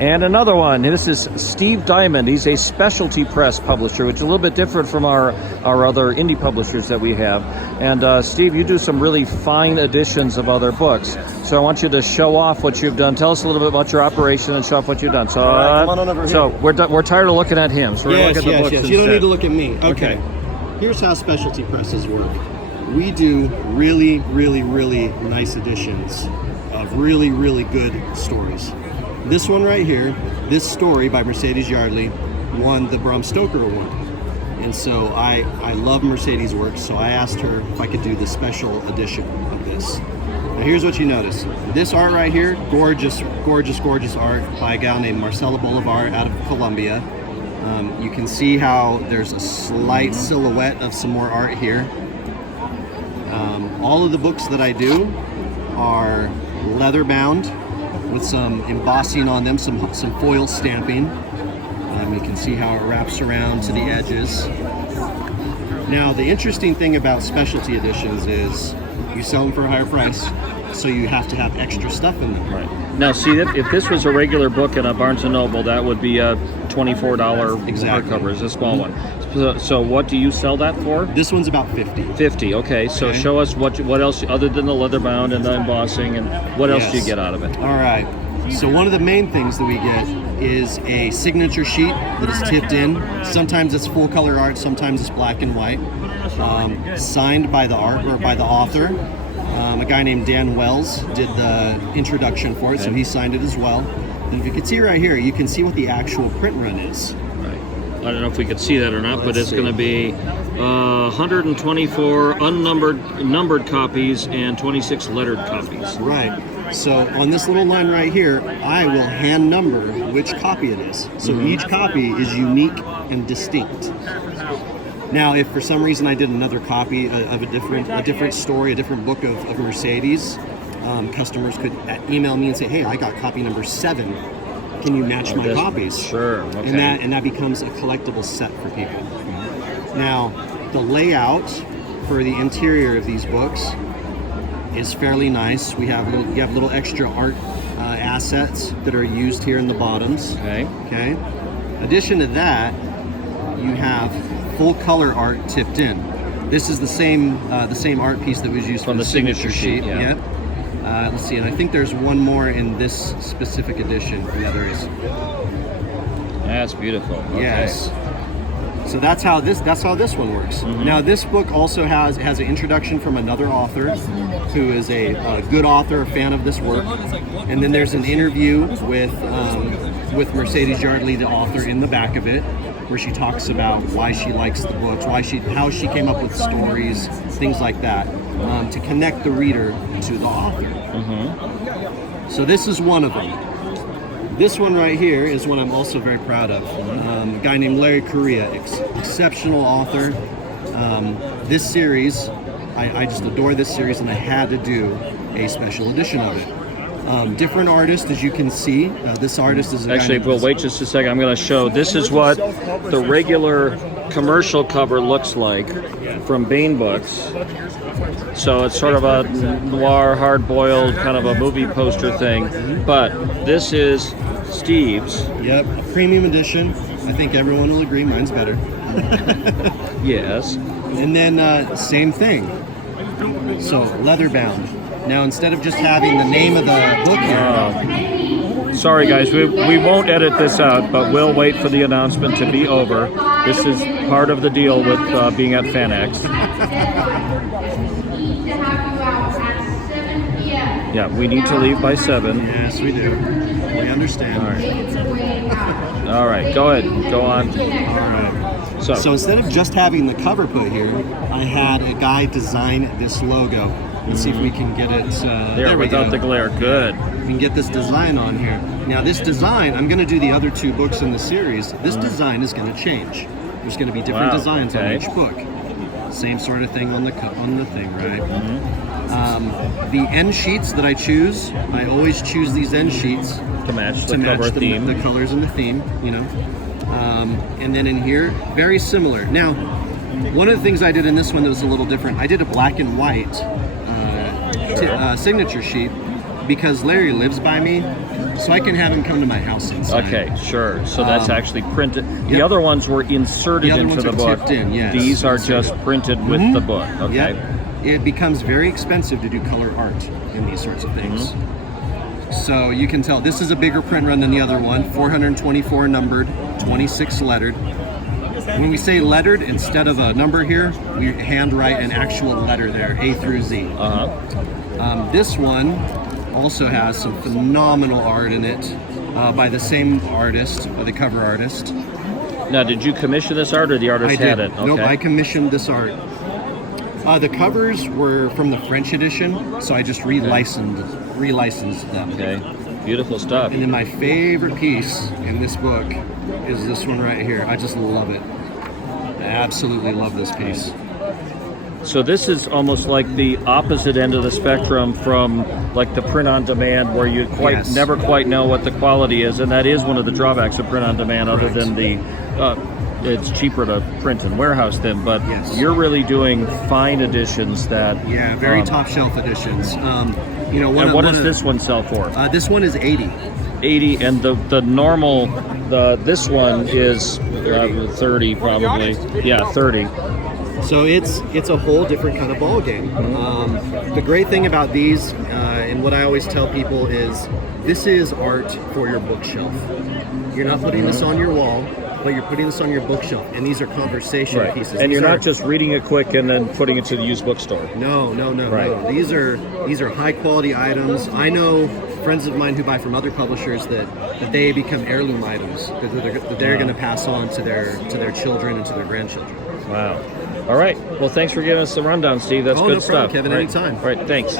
And another one. This is Steve Diamond. He's a specialty press publisher, which is a little bit different from our other indie publishers that we have. And Steve, you do some really fine editions of other books. So I want you to show off what you've done. Tell us a little bit about your operation and show off what you've done. So, come on over here. So we're tired of looking at him. So we're Yes, looking at the books yes. instead. You don't need to look at me. Okay. Here's how specialty presses work. We do really, really, really nice editions of really, really good stories. This one right here, this story by Mercedes Yardley, won the Bram Stoker Award. And so I love Mercedes' work, so I asked her if I could do the special edition of this. Now here's what you notice. This art right here, gorgeous, gorgeous, gorgeous art by a gal named Marcela Boulevard out of Colombia. You can see how there's a slight silhouette of some more art here. All of the books that I do are leather bound with some embossing on them, some foil stamping. You can see how it wraps around to the edges. Now, the interesting thing about specialty editions is you sell them for a higher price, so you have to have extra stuff in them. Right. Now, see, if this was a regular book in a Barnes & Noble, that would be a $24 Exactly. hardcover. It's a small one. So what do you sell that for? This one's about 50. 50. Okay. So Okay. show us what else other than the leather bound and the embossing, and what else do you Yes. get out of it? All right. So one of the main things that we get is a signature sheet that is tipped in. Sometimes it's full color art, sometimes it's black and white. Signed by the author. A guy named Dan Wells did the introduction for it, so he signed it as well. And if you can see right here, you can see what the actual print run is. Right. I don't know if we could see that or not, but Let's it's see. going to be 124 numbered copies and 26 lettered copies. Right. So on this little line right here, I will hand number which copy it is. So each copy is unique and distinct. Now, if for some reason I did another copy of a different story, a different book of Mercedes, customers could email me and say, "Hey, I got copy number 7. Can you match my copies?" Sure. Okay. And that becomes a collectible set for people. Now, the layout for the interior of these books is fairly nice. You have little extra art assets that are used here in the bottoms. Okay. Okay. Addition to that, you have full color art tipped in. This is the same art piece that was used From for the signature sheet, yeah. Yep. Let's see, and I think there's one more in this specific edition. Yeah, there is. That's beautiful. Okay. Yes. So that's how this one works. Now this book also has an introduction from another author who is a good author, a fan of this work, and then there's an interview with Mercedes Yardley, the author, in the back of it, where she talks about why she likes the books, how she came up with stories, things like that, to connect the reader to the author. So this is one of them. This one right here is one I'm also very proud of. A guy named Larry Correia, exceptional author. This series, I just adore this series, and I had to do a special edition of it. Different artist, as you can see. This artist is a Actually, guy we'll wait just a second. I'm going to show. This is what the regular commercial cover looks like from Baen Books. So it's sort of a noir, hard-boiled kind of a movie poster thing. But this is Steve's. Yep, a premium edition. I think everyone will agree mine's better. Yes. And then same thing. So leather bound. Now instead of just having the name of the book here, Sorry, guys. We won't edit this out, but we'll wait for the announcement to be over. This is part of the deal with being at FanX. Yeah, we need to leave by 7. yes, we do. We understand. All right, go ahead. Go on. All right. So, So instead of just having the cover put here, I had a guy design this logo. Let's see if we can get it. there, we without go. the glare. Good. We can get this design on here. Now this design, I'm going to do the other 2 books in the series. This design is going to change. There's going to be different Wow, designs okay. on each book. Same sort of thing on the thing, right? The end sheets that I choose, I always choose these end sheets To match the to match cover the, theme. the colors and the theme, you know. And then in here, very similar. Now, one of the things I did in this one that was a little different, I did a black and white signature sheet because Larry lives by me. so I can have him come to my house and sign. Okay, sure. So that's actually printed. The yep. other ones were inserted The other into ones the are book. tipped in, yes. These are just printed with the book. Okay. Yep. It becomes very expensive to do color art in these sorts of things. So you can tell this is a bigger print run than the other one, 424 numbered, 26 lettered. When we say lettered, instead of a number here, we handwrite an actual letter there, A through Z. This one also has some phenomenal art in it by the same artist, or the cover artist. Now, did you commission this art, or the artist I had did. it? Okay. Nope, I commissioned this art. The covers were from the French edition, so I just relicensed them. Okay, beautiful stuff. And then my favorite piece in this book is this one right here. I just love it. I absolutely love this piece. So this is almost like the opposite end of the spectrum from like the print on demand, where you never quite know what the quality is, and that is one of the drawbacks of print on demand, other than the it's cheaper to print and warehouse them. But you're really doing fine editions that very top shelf editions. You know, and what does this one sell for? This one is 80. 80, and the normal this one is 30 probably. Yeah, 30. So it's a whole different kind of ball game. The great thing about these, and what I always tell people is, this is art for your bookshelf. You're not putting this on your wall, but you're putting this on your bookshelf, and these are conversation pieces. And these you're not just reading it quick and then putting it to the used bookstore. No. These are high quality items. I know friends of mine who buy from other publishers that they become heirloom items that they're going to pass on to their children and to their grandchildren. Wow. All right. Well, thanks for giving us the rundown, Steve. That's good no stuff. problem, Kevin. All right. Anytime. All right. Thanks.